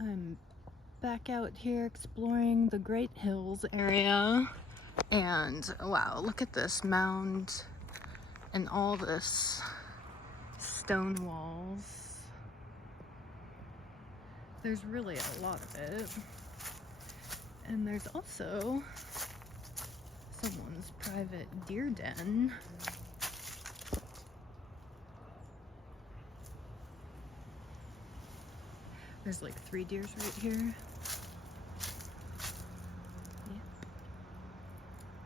I'm back out here exploring the Great Hills area, and wow, look at this mound and all this stone walls. There's really a lot of it. And there's also someone's private deer den. There's like 3 deers right here. Yeah.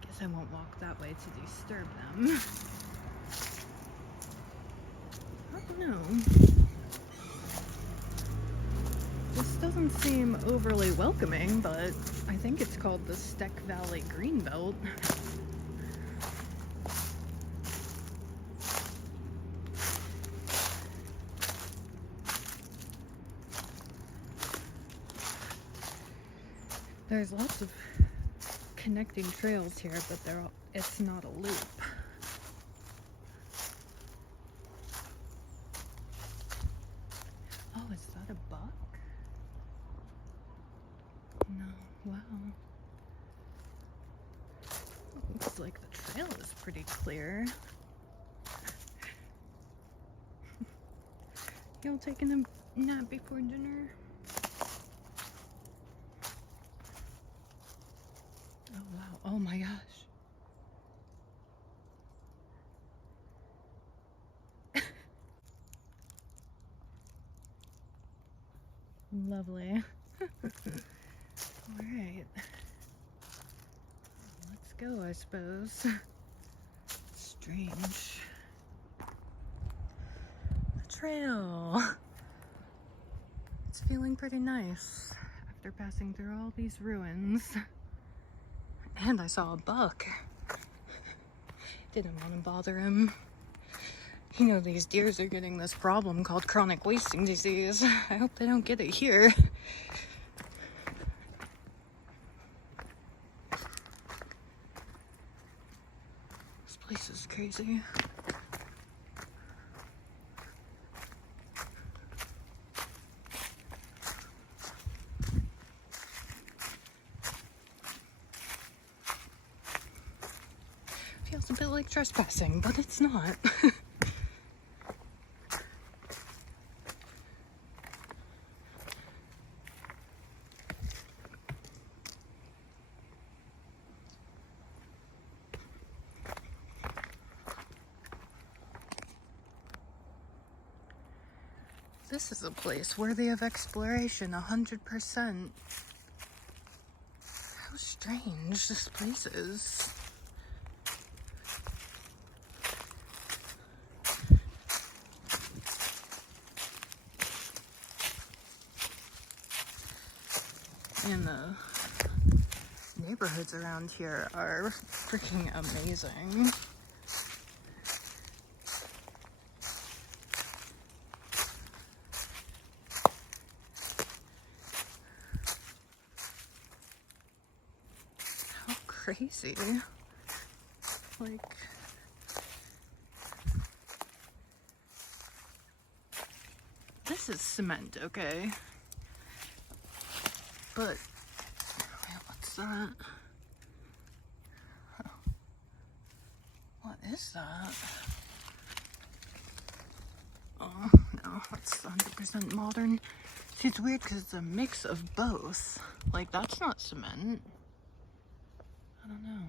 Guess I won't walk that way to disturb them. I don't know. This doesn't seem overly welcoming, but I think it's called the Steck Valley Greenbelt. There's lots of connecting trails here, but it's not a loop. Oh, is that a buck? No, wow. Looks like the trail is pretty clear. Y'all taking a nap before dinner? Oh wow, oh my gosh. Lovely. Alright. Let's go, I suppose. Strange. The trail. It's feeling pretty nice after passing through all these ruins. And I saw a buck. Didn't want to bother him. You know, these deers are getting this problem called chronic wasting disease. I hope they don't get it here. This place is crazy. Feels a bit like trespassing, but it's not. This is a place worthy of exploration, 100%. How strange this place is. And the neighborhoods around here are freaking amazing. How crazy. Like, this is cement, okay? But, wait, what's that? What is that? Oh, no, that's 100% modern. See, it's weird because it's a mix of both. Like, that's not cement. I don't know.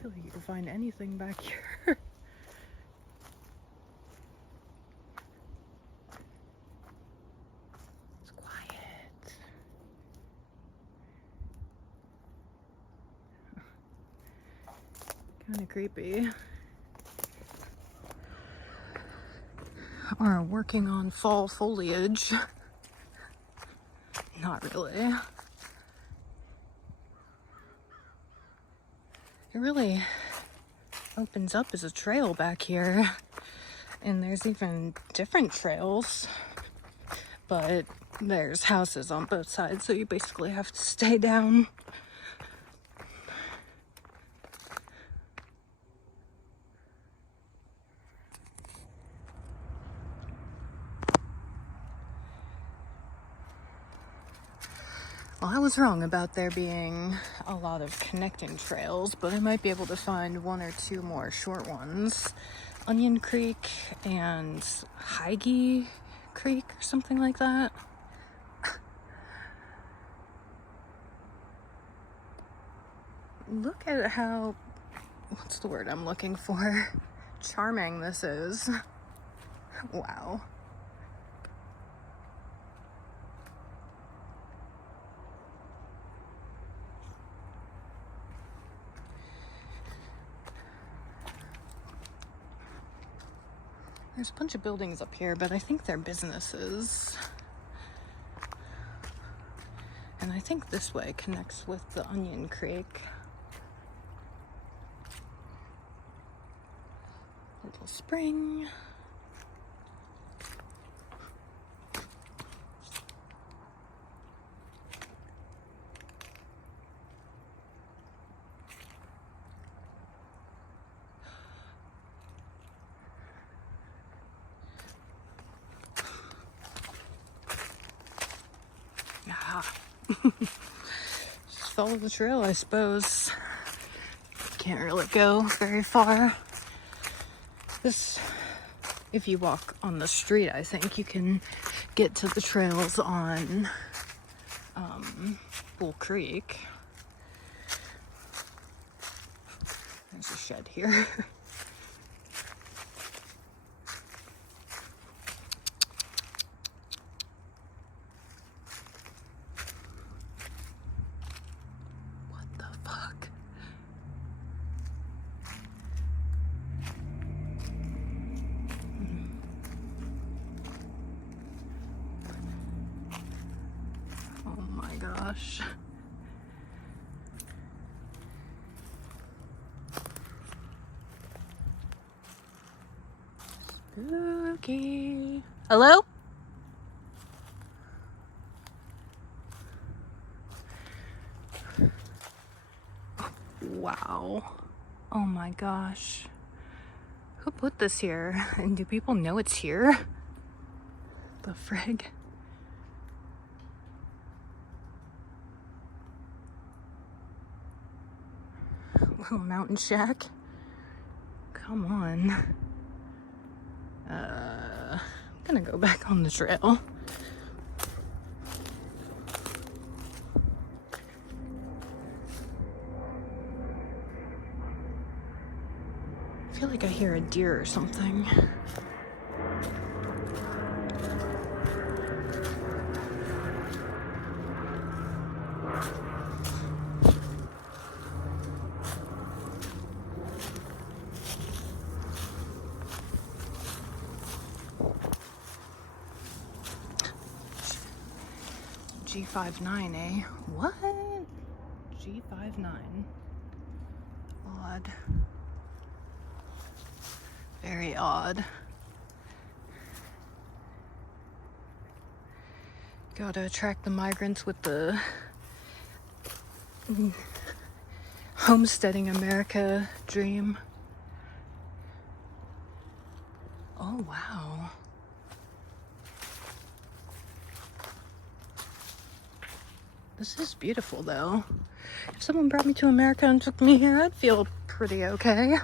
I feel like you can find anything back here. It's quiet. Kind of creepy. Or working on fall foliage. Not really. It really opens up as a trail back here. And there's even different trails. But there's houses on both sides, so you basically have to stay down. Well, I was wrong about there being a lot of connecting trails, but I might be able to find one or two more short ones. Onion Creek and Heige Creek or something like that. Look at how, what's the word I'm looking for? Charming this is. Wow. There's a bunch of buildings up here, but I think they're businesses. And I think this way connects with the Onion Creek. Little spring. Just follow the trail, I suppose. Can't really go very far. This, if you walk on the street, I think you can get to the trails on Bull Creek. There's a shed here. Gosh. Spooky. Hello? Wow. Oh my gosh. Who put this here? And do people know it's here? The frig? Little mountain shack. Come on. I'm gonna go back on the trail. I feel like I hear a deer or something. G59, eh? What? G59. Odd. Very odd. Gotta attract the migrants with the homesteading America dream. Oh, wow. This is beautiful, though. If someone brought me to America and took me here, I'd feel pretty okay.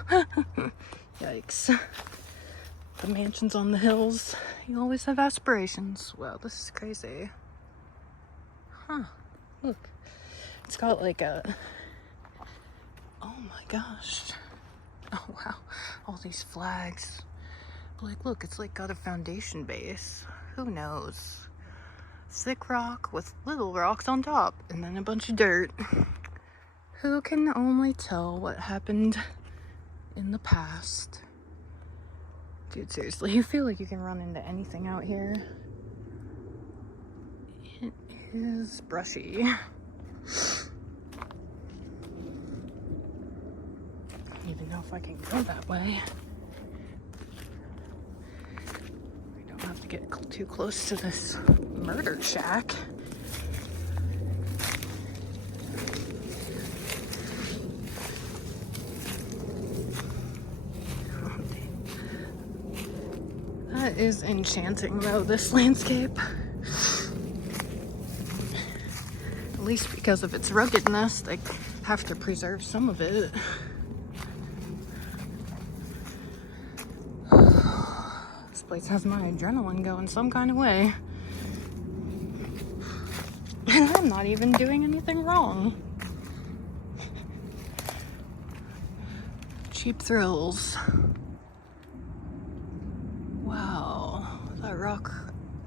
Yikes. The mansions on the hills. You always have aspirations. Wow, this is crazy. Huh. Look. It's got like a... Oh my gosh. Oh, wow. All these flags. Like, look, it's like got a foundation base. Who knows? Thick rock with little rocks on top, and then a bunch of dirt. Who can only tell what happened in the past? Dude, seriously, you feel like you can run into anything out here. It is brushy. I don't even know if I can go that way. Have to get too close to this murder shack. That is enchanting, though, this landscape. At least because of its ruggedness, they have to preserve some of it. This place has my adrenaline going some kind of way. And I'm not even doing anything wrong. Cheap thrills. Wow, that rock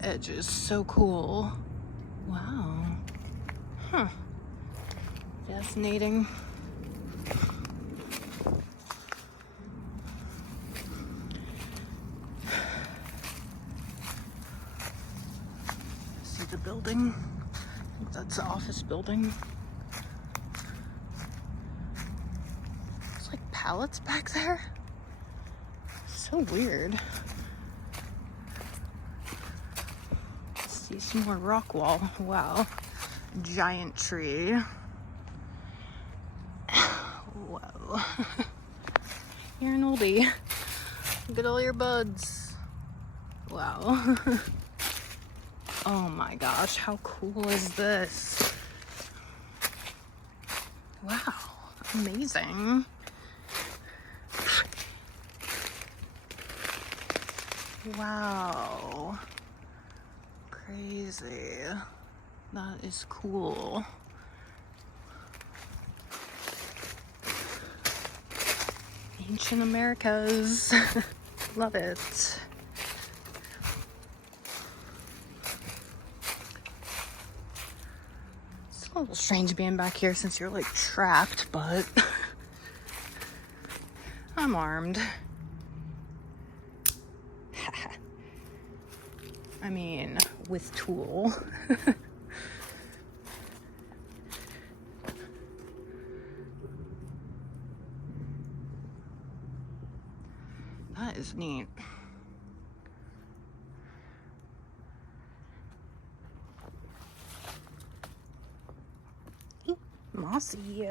edge is so cool. Wow. Huh. Fascinating. See the building? I think that's the office building. There's like pallets back there. So weird. See some more rock wall. Wow. Giant tree. Whoa. You're an oldie. Look at all your buds. Wow. Oh my gosh, how cool is this? Wow, amazing. Wow. Crazy. That is cool. Ancient Americas. Love it. It's a little strange being back here since you're like trapped, but I'm armed. I mean, with tool. That is neat. Mossy.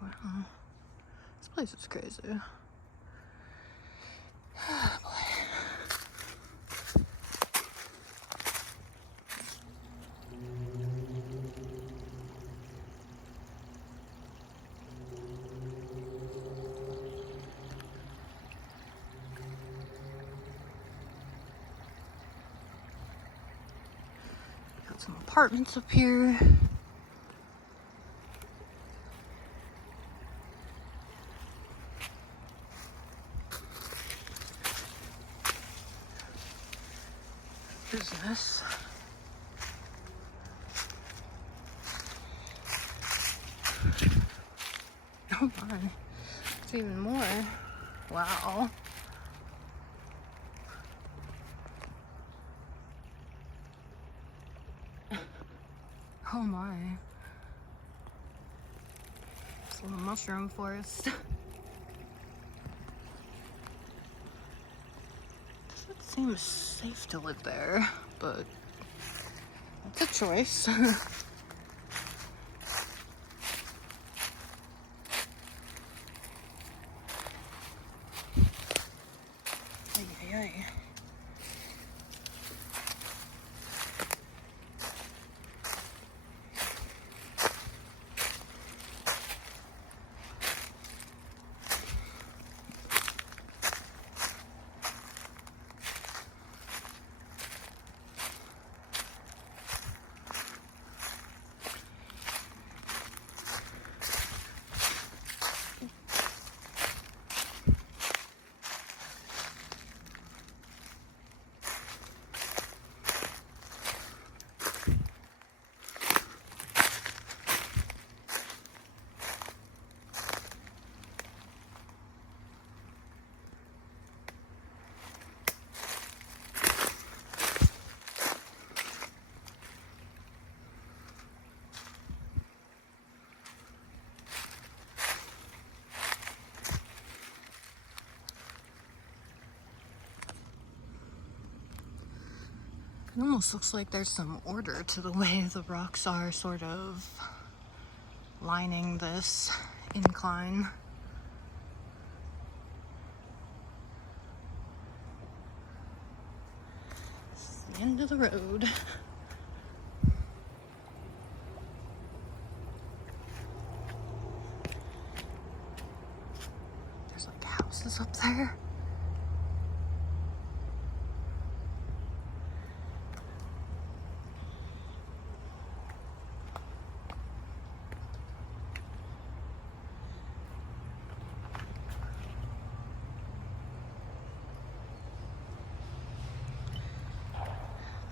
Wow. This place is crazy. Oh, boy. Got some apartments up here. Business. Oh my, it's even more. Wow. Oh my. It's a little mushroom forest. Doesn't seem safe to live there, but that's a choice. Ay, ay, ay. It almost looks like there's some order to the way the rocks are sort of lining this incline. This is the end of the road. houses up there.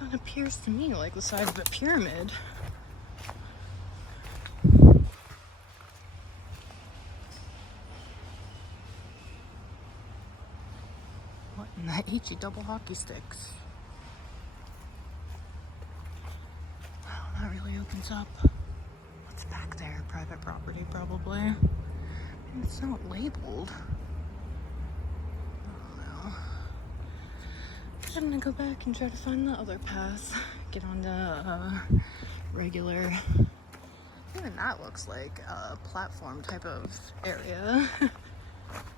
That appears to me like the side of a pyramid. What in the HE double hockey sticks? Wow, that really opens up. What's back there? Private property, probably. It's not labeled. I'm gonna go back and try to find the other path. Get on the regular. Even that looks like a platform type of area.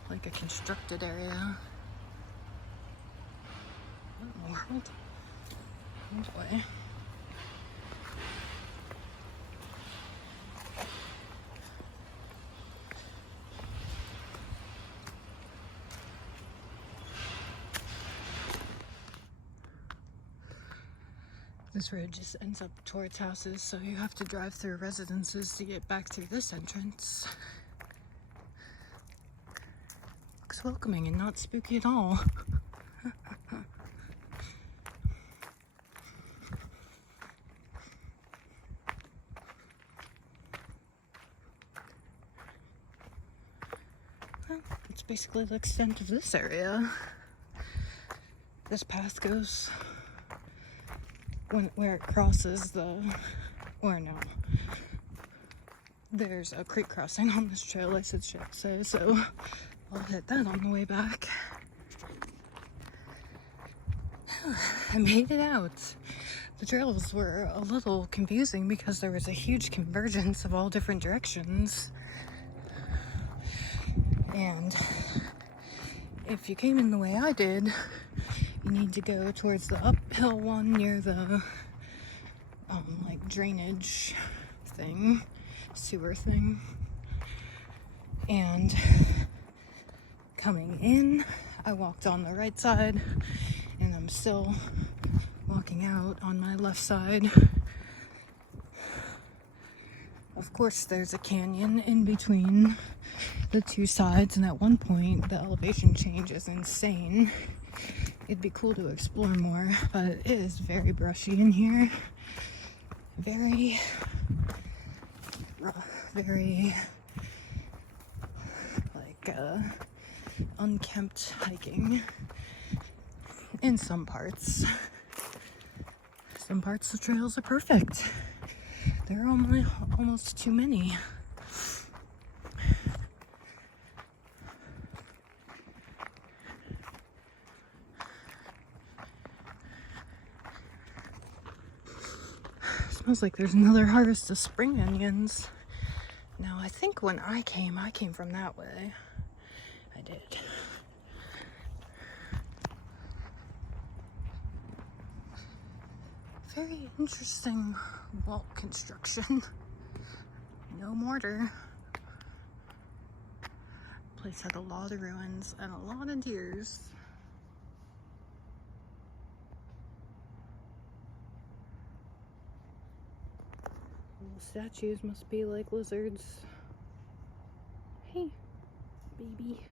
Like a constructed area. What in the world? Enjoy. This road just ends up towards houses, so you have to drive through residences to get back through this entrance. Looks welcoming and not spooky at all. Well, it's basically the extent of this area. This path goes where it crosses there's a creek crossing on this trail, I should say, so I'll hit that on the way back. I made it out. The trails were a little confusing because there was a huge convergence of all different directions, and if you came in the way I did, you need to go towards the uphill one near the like drainage thing, sewer thing. And coming in, I walked on the right side, and I'm still walking out on my left side. Of course, there's a canyon in between the two sides, and at one point the elevation change is insane. It'd be cool to explore more, but it is very brushy in here. Very like unkempt hiking in some parts. Some parts of the trails are perfect. There are only almost too many. Smells like there's another harvest of spring onions. Now, I think when I came from that way. I did. Very interesting wall construction. No mortar. Place had a lot of ruins and a lot of deers. Little statues must be like lizards. Hey, baby.